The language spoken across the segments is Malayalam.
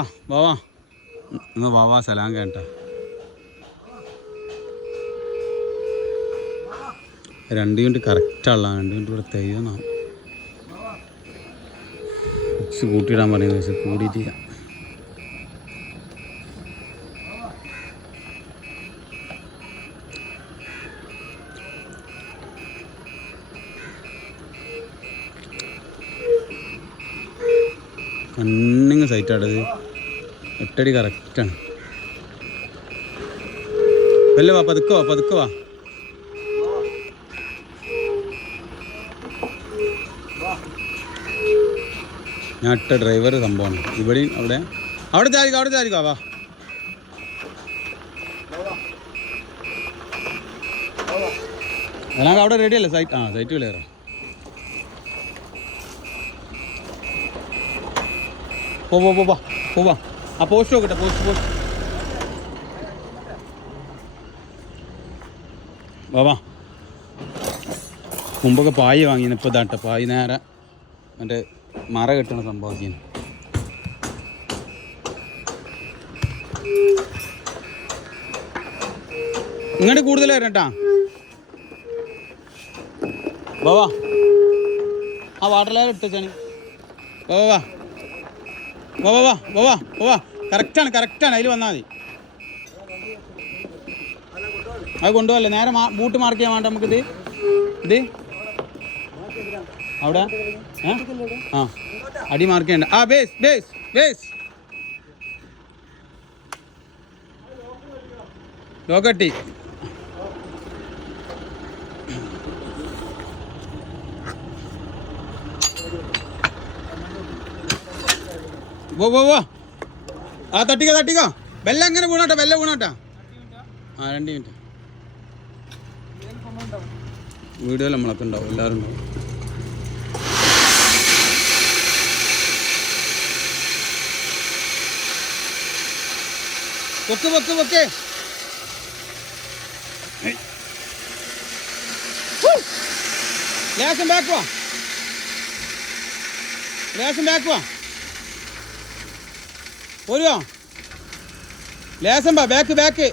ആ, വാവാ ഇന്ന് വാവാ സലാം കേട്ട. രണ്ട് മിനിറ്റ് കറക്റ്റാണല്ലോ രണ്ട് മിനിറ്റ് ഇവിടെ തെയ്യുന്ന. കുറച്ച് കൂട്ടിയിടാൻ പറയുന്നത് പക്ഷെ കൂടിയിട്ടില്ല. കണ്ണിങ് സൈറ്റാടത് എട്ടടി കറക്റ്റാണ് വല്ല വാ പതുക്കെ വാ പതുക്കെ വാ. ഞാൻ ഇട്ട ഡ്രൈവർ സംഭവമാണ്. ഇവിടെയും അവിടെ. അവിടെ ചാരിക്കോ അവിടെ ചാരിക്കോ വാ. അല്ലാതെ അവിടെ റെഡി അല്ലേ? സൈറ്റ് ആ സൈറ്റ് ക്ലിയറാ പോ പോ പോ പോ പോ വാ ആ പോസ്റ്റ് നോക്കട്ടെ പോസ്റ്റ് പോസ്റ്റ്. ബാബാ മുമ്പൊക്കെ പായി വാങ്ങിയാണ് ഇപ്പോൾ ഇതാട്ടെ പായ നേരെ മറ്റേ മറ കെട്ടണ സംഭവം ഇങ്ങോട്ട് കൂടുതൽ കേട്ടാ ബാബാ ആ വാട്ടർ ലെയർ ഇട്ടു ചാണി വാ ബാബാ ബാബാ ബാബാ ബാബാ കറക്റ്റാണ് കറക്റ്റാണ്. അതിൽ വന്നാൽ മതി. അത് കൊണ്ടുപോകല്ലേ? നേരെ ബൂട്ട് മാർക്ക് ചെയ്യാൻ വേണ്ട നമുക്കിത്. ഇത്. അവിടെ? ആ. അടി മാർക്ക് ചെയ്യണ്ട. ആ ബേസ് ബേസ് ബേസ് ലോക്കട്ടി വോ വോ പോ ആ തട്ടിക്കോ തട്ടിക്കോ. ബെല്ല അങ്ങനെ വീണോട്ടെ? ബെല്ല വീണോട്ടാ? ആ രണ്ട് മിനിറ്റ്. വീഡിയോയിൽ നമ്മളൊക്കെ ഉണ്ടാവും എല്ലാവരും ഉണ്ടാവും. പൊക്ക് പൊക്ക് പൊക്ക്. ലേശം ബാക്ക് വാ ലേശം ബാക്ക് വാ പോരുവോ? ലേസം പാ ബാക്ക് ബാക്ക്.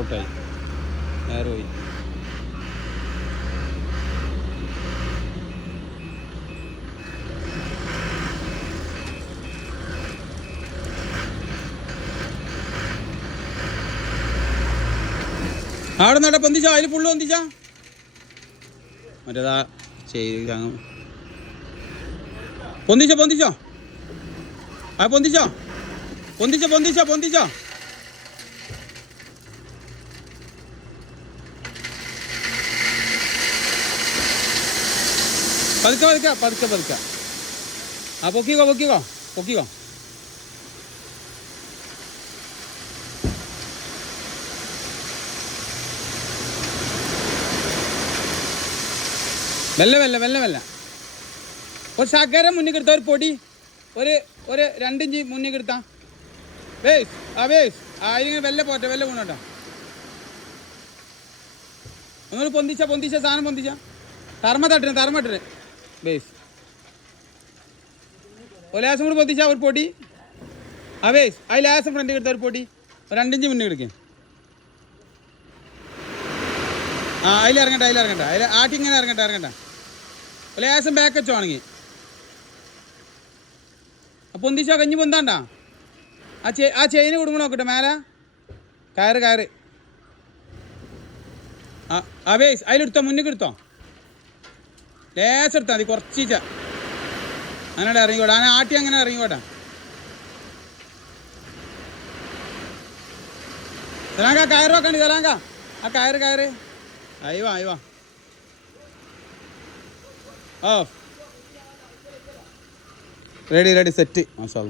ഔട്ടായി പോയി അവിടെ നട്ട പൊന്തിച്ചോ? അതിൽ ഫുള്ള് പൊന്തിച്ചാ? മറ്റേതാ ചെയ്ത് പൊന്തിച്ചോ പൊന്തിച്ചോ? ആ പൊന്തിച്ചോ പൊന്തിച്ചോ പൊന്തിച്ചോ പൊന്തിച്ചോ പതുക്കെ പതുക്കെ പതുക്കെ പതുക്കെ ആ പൊക്കിക്കോ പൊക്കിക്കോ പൊക്കിക്കോ മെല്ലെ മെല്ലെ മെല്ലെ മെല്ലെ ഒരു ശകര മുന്നിൽ എടുത്ത ഒരു പൊടി ഒരു ഒരു രണ്ടിഞ്ച് മുന്നിൽ എടുത്താ. വേസ് ആ വേസ് ആ ഇതിങ്ങനെ വെല്ല പോട്ടെ വെല്ല കൊണ്ടോട്ടാ ഒന്നുകൂടി പൊന്തിച്ച പൊന്തിച്ച സാധനം പൊന്തിച്ച. തർമ്മ തട്ടിന് തർമ്മ തട്ടിന്. വേസ് ഒരു ലാസം കൂടി പൊന്തിച്ച ഒരു പൊടി. ആ വേസ് ആ ലാസം ഫ്രണ്ടിൽ എടുത്ത ഒരു പൊടി. രണ്ടിഞ്ച് മുന്നിൽ എടുക്കേ. ആ അതിൽ ഇറങ്ങട്ടെ അതിൽ ഇറങ്ങട്ടെ. അതിൽ ആട്ടി ഇങ്ങനെ ഇറങ്ങട്ടെ. ഇറങ്ങട്ടെ ലേശം ബാക്ക് വെച്ചോ ആണെങ്കിൽ അപ്പം ഒന്നിച്ചോ കഞ്ഞി പൊന്താണ്ടാ? ആ ചെ ആ ചെയിന് കൊടുങ്ങണ നോക്കട്ടെ മേലെ? കയറ് കയറ്. ആ ആ അതിലെടുത്തോ മുന്നിൽ എടുത്തോ ലേസ് എടുത്താൽ മതി കുറച്ചീച്ച അങ്ങനെ ഇറങ്ങിക്കോട്ടെ അങ്ങനെ ആട്ടി അങ്ങനെ ഇറങ്ങിക്കോട്ടെ. തലാങ്ക കയറ് വെക്കണ്ടി തലാങ്ക ആ കയറ് കയറ്. അയ്യോ അയ്യോ ഓ റെഡി റെഡി സെറ്റ് മാസാല